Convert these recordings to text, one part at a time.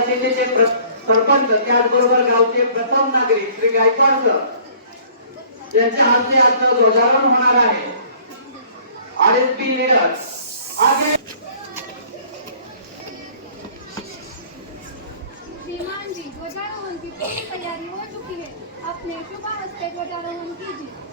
परिषदेचे प्र- सरपंच त्याचबरोबर गावचे प्रथम नागरिक श्री गायकवाड सर यांच्या हस्ते आज ध्वजारोहण होणार आहे. आर एस पी लीडर आगे. श्रीमान जी ध्वजारोहण की पूरी तैयारी हो चुकी है। अपने शुभ हस्ते ध्वजारोहण कीजिए।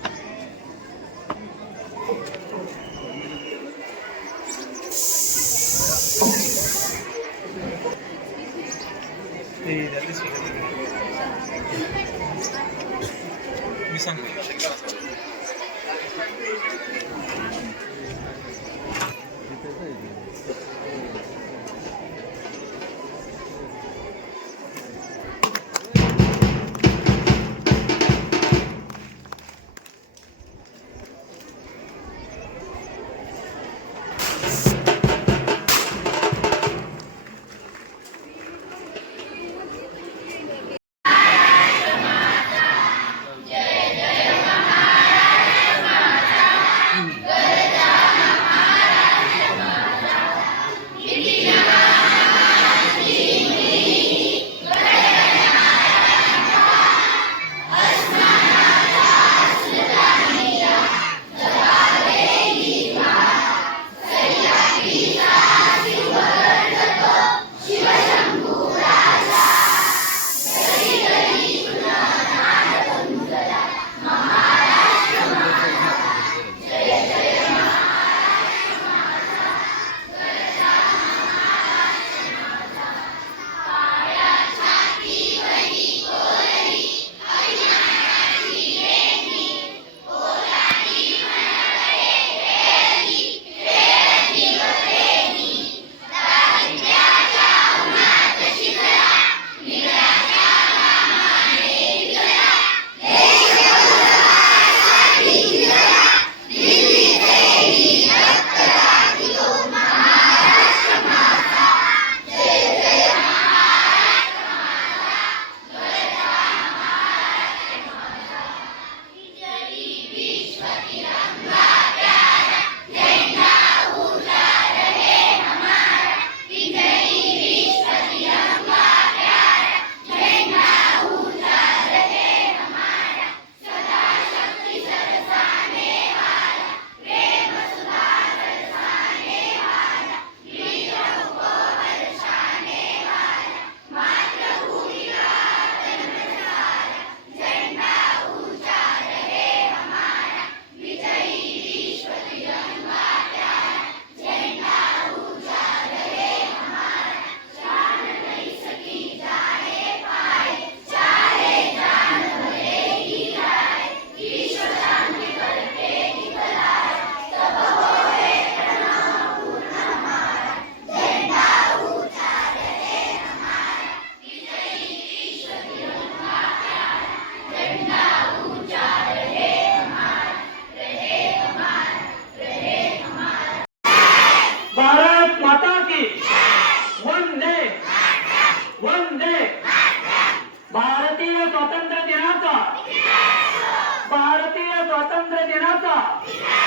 Yeah.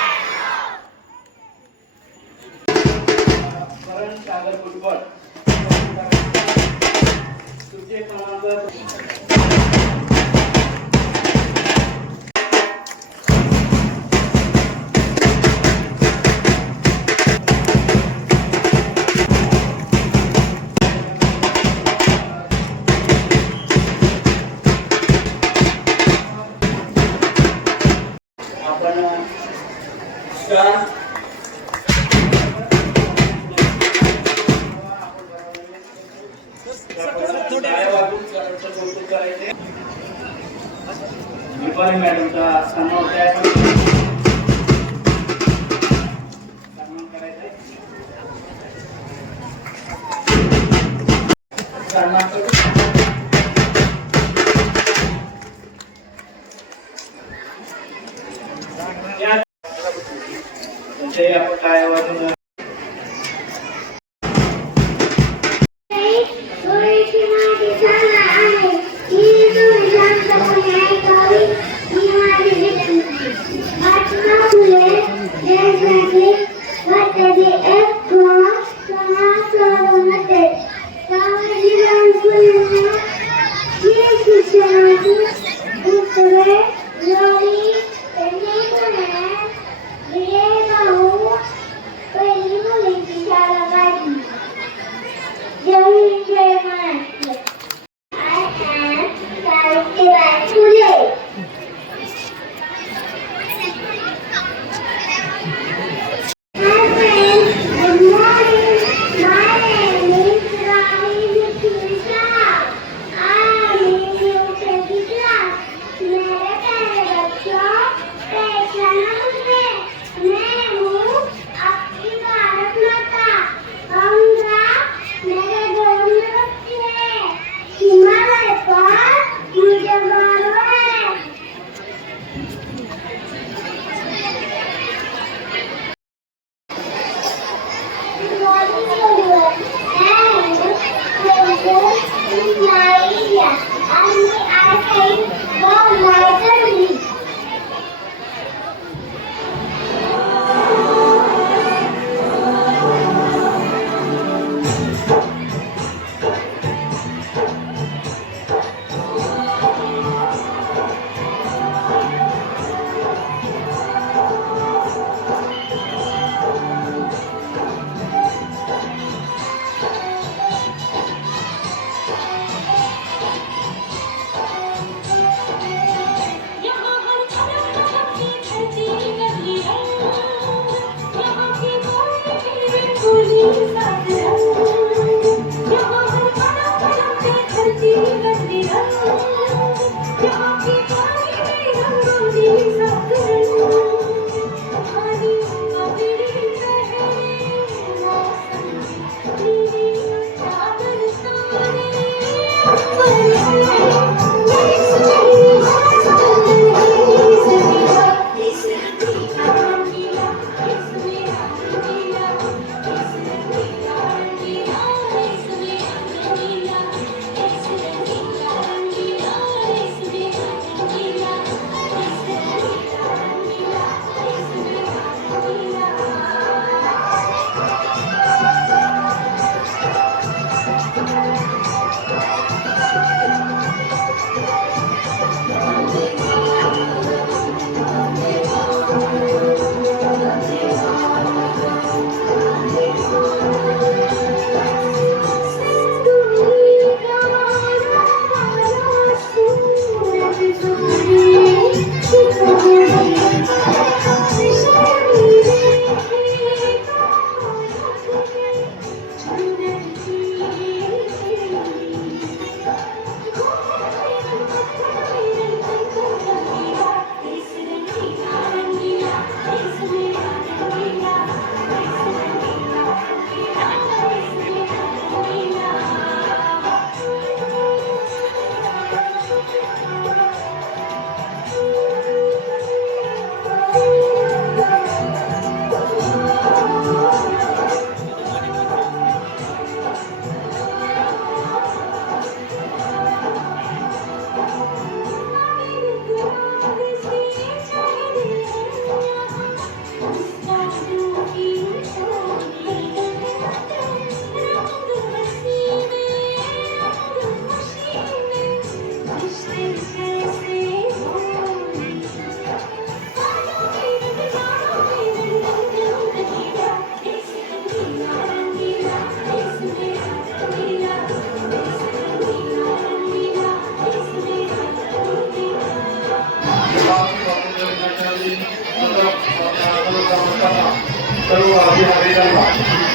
सर्व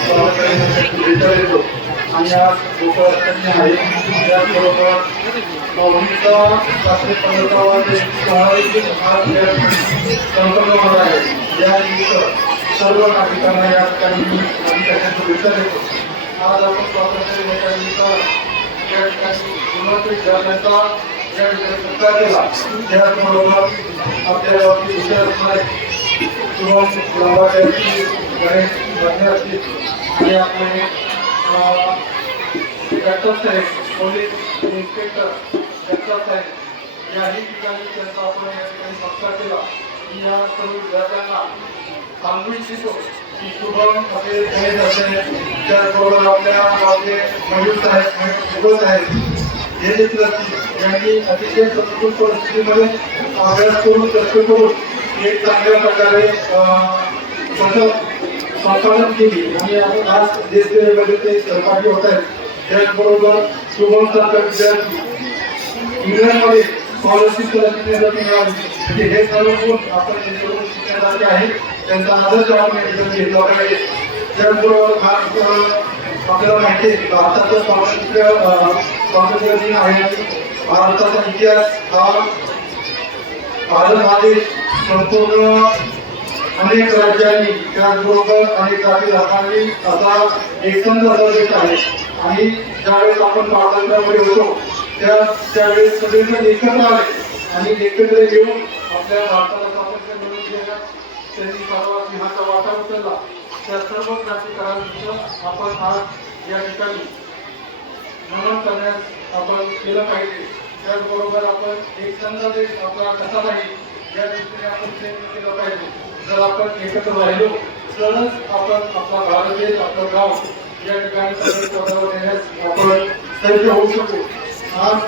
स्वागतासाठी शुभेच्छा देतो आणि आज लोक उपराष्ट्रपती आहे त्याचबरोबर नवनीचा पाचशे पंधरावा जे होणार आहे या निमित्त सर्व नागरिकांना या ठिकाणी आम्ही त्याच्या शुभेच्छा देतो आज आपण स्वातंत्र्य दिनाच्या निमित्त या ठिकाणी गुणवंत विद्यार्थ्यांचा या ठिकाणी सत्कार केला त्याचबरोबर आपल्या गावातील विषय असणार आहे लाभार्थी गणेश आणि आपले डॉक्टर साहेब पोलीस इन्स्पेक्टर डॉक्टर साहेब याही ठिकाणी त्यांचा आपण या ठिकाणी सत्कार केला मी या सर्व विद्यार्थ्यांना सांगू इच्छितो की शुभम असेल गणेश असेल त्याचबरोबर आपल्या गावचे मयूर साहेब साहेब हे देखील असतील यांनी अतिशय प्रतिकूल परिस्थितीमध्ये अभ्यास करून चर्चा करून एक चांगल्या प्रकारे स्वतः संपादन केली. आणि आपण आज देशसेवेमध्ये ते सहभागी होत आहेत. त्याचबरोबर सुगम सारखा विद्यार्थी. इंग्लंडमध्ये स्कॉलरशिप मिळाली म्हणजे हे सर्व गुण आपण यांच्याकडून शिकण्यासारखे आहे त्यांचा आदर्श आपण या ठिकाणी घेतला पाहिजे. त्याचबरोबर खास आपल्याला माहिती आहे भारताचा स्वातंत्र्य स्वातंत्र्य दिन आहे. आणि भारताचा इतिहास हा भारत हा संपूर्ण अनेक राज्यांनी त्याचबरोबर अनेक राज्य धर्मांनी असा एकसंध असा आहे आणि ज्यावेळेस आपण स्वातंत्र्यामध्ये होतो त्या त्यावेळेस सगळेजण एकत्र आले. आणि एकत्र येऊन आपल्या भारताला स्वातंत्र्य मिळवून देण्यात त्यांनी सर्वात सिंहाचा वाटा उचलला. त्या सर्व क्रांतिकारांचं आपण आज या ठिकाणी नमन करण्यास आपण केलं पाहिजे. त्याचबरोबर आपण एक संघ देश आपला कसा राहील या दृष्टीने आपण प्रयत्न केला पाहिजे. जर आपण एकत्र राहिलो तरच आपण आपला भारत देश आपलं गाव या ठिकाणी नेण्यास आपण सज्ज होऊ शकू. आज